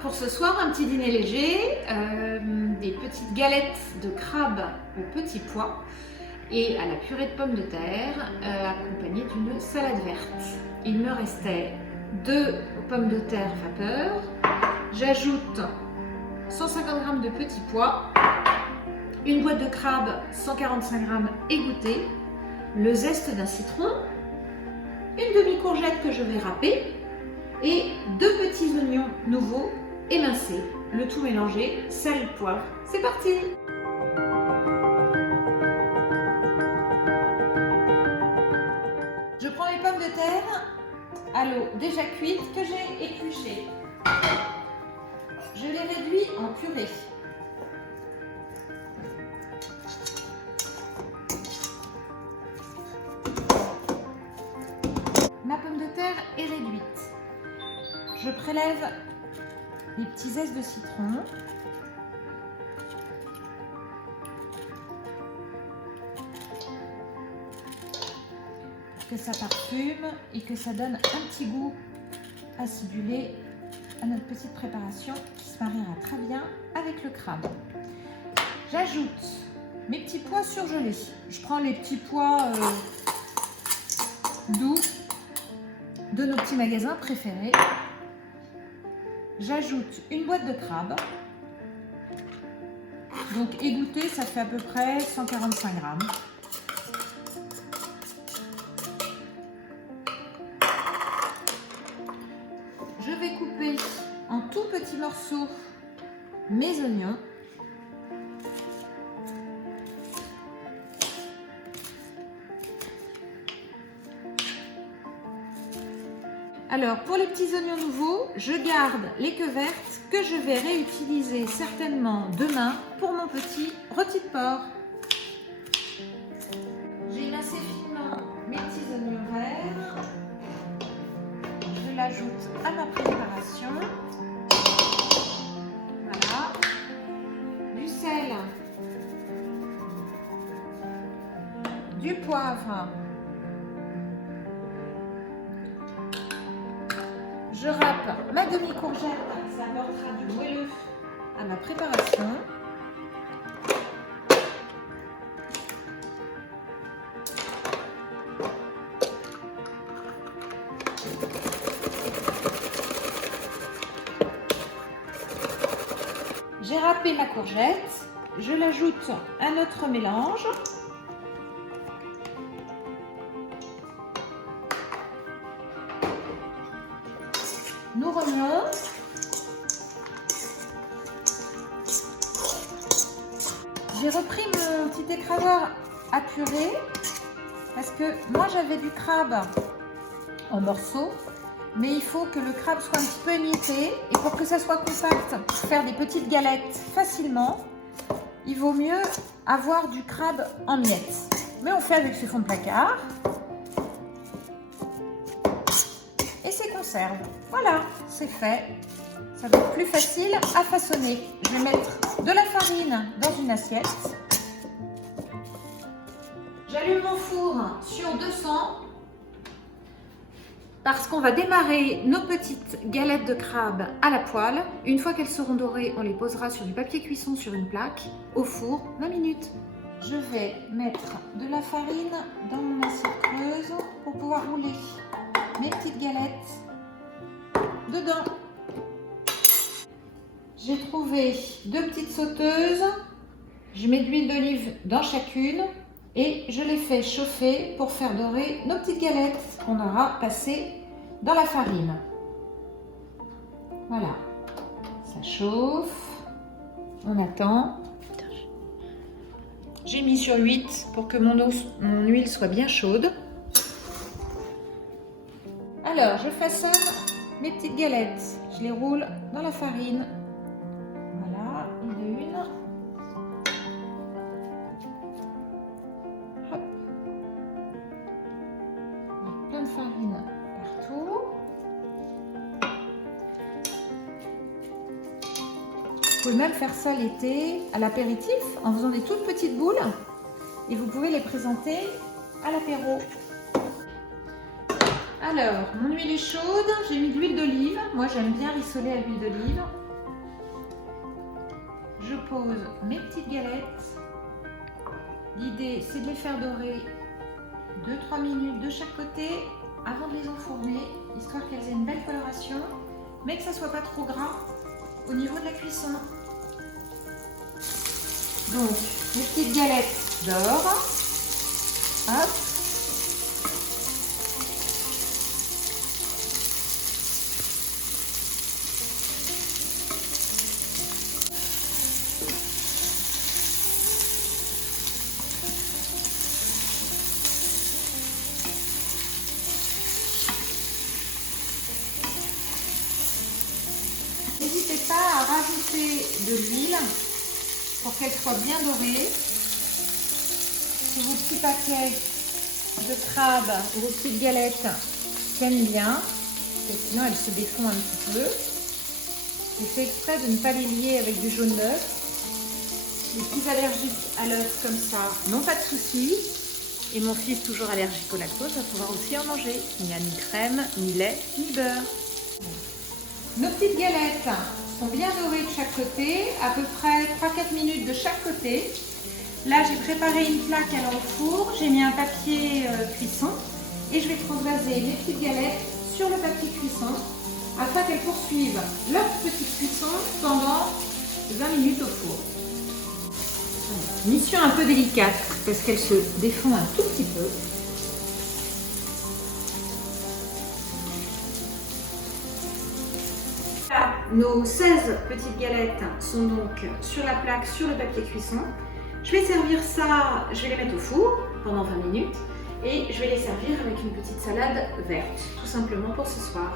pour ce soir, un petit dîner léger, des petites galettes de crabe aux petits pois et à la purée de pommes de terre, accompagnée d'une salade verte. Il me restait 2 pommes de terre vapeur, j'ajoute 150 g de petits pois, une boîte de crabe 145 g égouttée, le zeste d'un citron, une demi-courgette que je vais râper et 2 petits oignons nouveaux émincés. Le tout mélangé, sel, poivre. C'est parti! Je prends les pommes de terre à l'eau déjà cuite que j'ai épluchées. Je les réduis en purée. Ma pomme de terre est réduite. Je prélève les petits zestes de citron. Pour que ça parfume et que ça donne un petit goût acidulé à notre petite préparation qui se mariera très bien avec le crabe. J'ajoute mes petits pois surgelés. Je prends les petits pois doux de nos petits magasins préférés. J'ajoute une boîte de crabe. Donc égouttée, ça fait à peu près 145 g. Je vais couper en tout petits morceaux mes oignons. Alors, pour les petits oignons nouveaux, je garde les queues vertes que je vais réutiliser certainement demain pour mon petit rôti de porc. J'ai émincé finement mes petits oignons verts. Je l'ajoute à ma préparation. Voilà. Du sel, du poivre. Je râpe ma demi-courgette, ça apportera du moelleux à ma préparation. J'ai râpé ma courgette, je l'ajoute à notre mélange. Nous remuons. J'ai repris mon petit écraseur à purée parce que moi j'avais du crabe en morceaux, mais il faut que le crabe soit un petit peu émietté et pour que ça soit compact, pour faire des petites galettes facilement, il vaut mieux avoir du crabe en miettes. Mais on fait avec ce fond de placard. Et c'est conserve. Voilà, c'est fait. Ça va être plus facile à façonner. Je vais mettre de la farine dans une assiette. J'allume mon four sur 200 parce qu'on va démarrer nos petites galettes de crabe à la poêle. Une fois qu'elles seront dorées, on les posera sur du papier cuisson sur une plaque au four 20 minutes. Je vais mettre de la farine dans mon assiette creuse pour pouvoir rouler mes petites galettes dedans. J'ai trouvé 2 petites sauteuses. Je mets de l'huile d'olive dans chacune et je les fais chauffer pour faire dorer nos petites galettes qu'on aura passées dans la farine. Voilà, ça chauffe. On attend. J'ai mis sur 8 pour que mon huile soit bien chaude. Alors, je façonne mes petites galettes. Je les roule dans la farine. Voilà, une de une. Hop. Plein de farine partout. Vous pouvez même faire ça l'été à l'apéritif en faisant des toutes petites boules et vous pouvez les présenter à l'apéro. Alors, mon huile est chaude, j'ai mis de l'huile d'olive. Moi, j'aime bien rissoler à l'huile d'olive. pose mes petites galettes. L'idée, c'est de les faire dorer 2-3 minutes de chaque côté avant de les enfourner, histoire qu'elles aient une belle coloration, mais que ça ne soit pas trop gras au niveau de la cuisson. Donc, mes petites galettes d'or. Hop. N'hésitez pas à rajouter de l'huile pour qu'elle soit bien dorée. Si vos petits paquets de crabes ou vos petites galettes tiennent bien, parce que sinon elles se défont un petit peu. J'ai fait exprès de ne pas les lier avec du jaune d'œuf. Les petits allergiques à l'œuf comme ça n'ont pas de soucis. Et mon fils, toujours allergique au lactose, va pouvoir aussi en manger. Il n'y a ni crème, ni lait, ni beurre. Nos petites galettes sont bien dorées de chaque côté, à peu près 3-4 minutes de chaque côté. Là, j'ai préparé une plaque à l'enfour, j'ai mis un papier cuisson et je vais transvaser mes petites galettes sur le papier cuisson afin qu'elles poursuivent leur petite cuisson pendant 20 minutes au four. Mission un peu délicate parce qu'elles se défont un tout petit peu. Nos 16 petites galettes sont donc sur la plaque, sur le papier cuisson. Je vais servir ça, je vais les mettre au four pendant 20 minutes et je vais les servir avec une petite salade verte, tout simplement pour ce soir.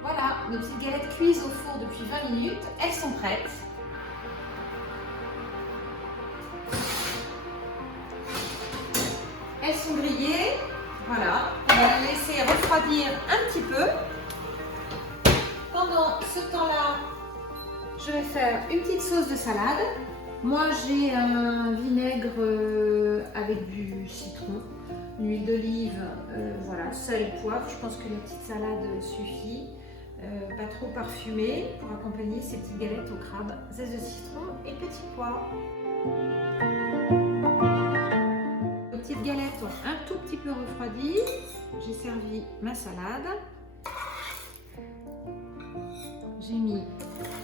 Voilà, nos petites galettes cuisent au four depuis 20 minutes, elles sont prêtes. Elles sont grillées, voilà, on va les laisser refroidir un petit peu. Pendant ce temps-là, je vais faire une petite sauce de salade. Moi, j'ai un vinaigre avec du citron, une huile d'olive, voilà, sel, poivre. Je pense que la petite salade suffit, pas trop parfumée, pour accompagner ces petites galettes au crabe, zeste de citron et petits pois. Petites galettes ont un tout petit peu refroidi. J'ai servi ma salade. J'ai mis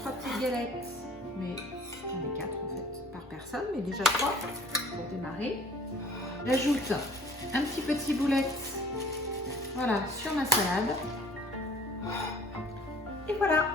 3 petites galettes, mais j'en ai 4 en fait par personne, mais déjà 3 pour démarrer. J'ajoute un petit boulette, voilà, sur ma salade. Et voilà.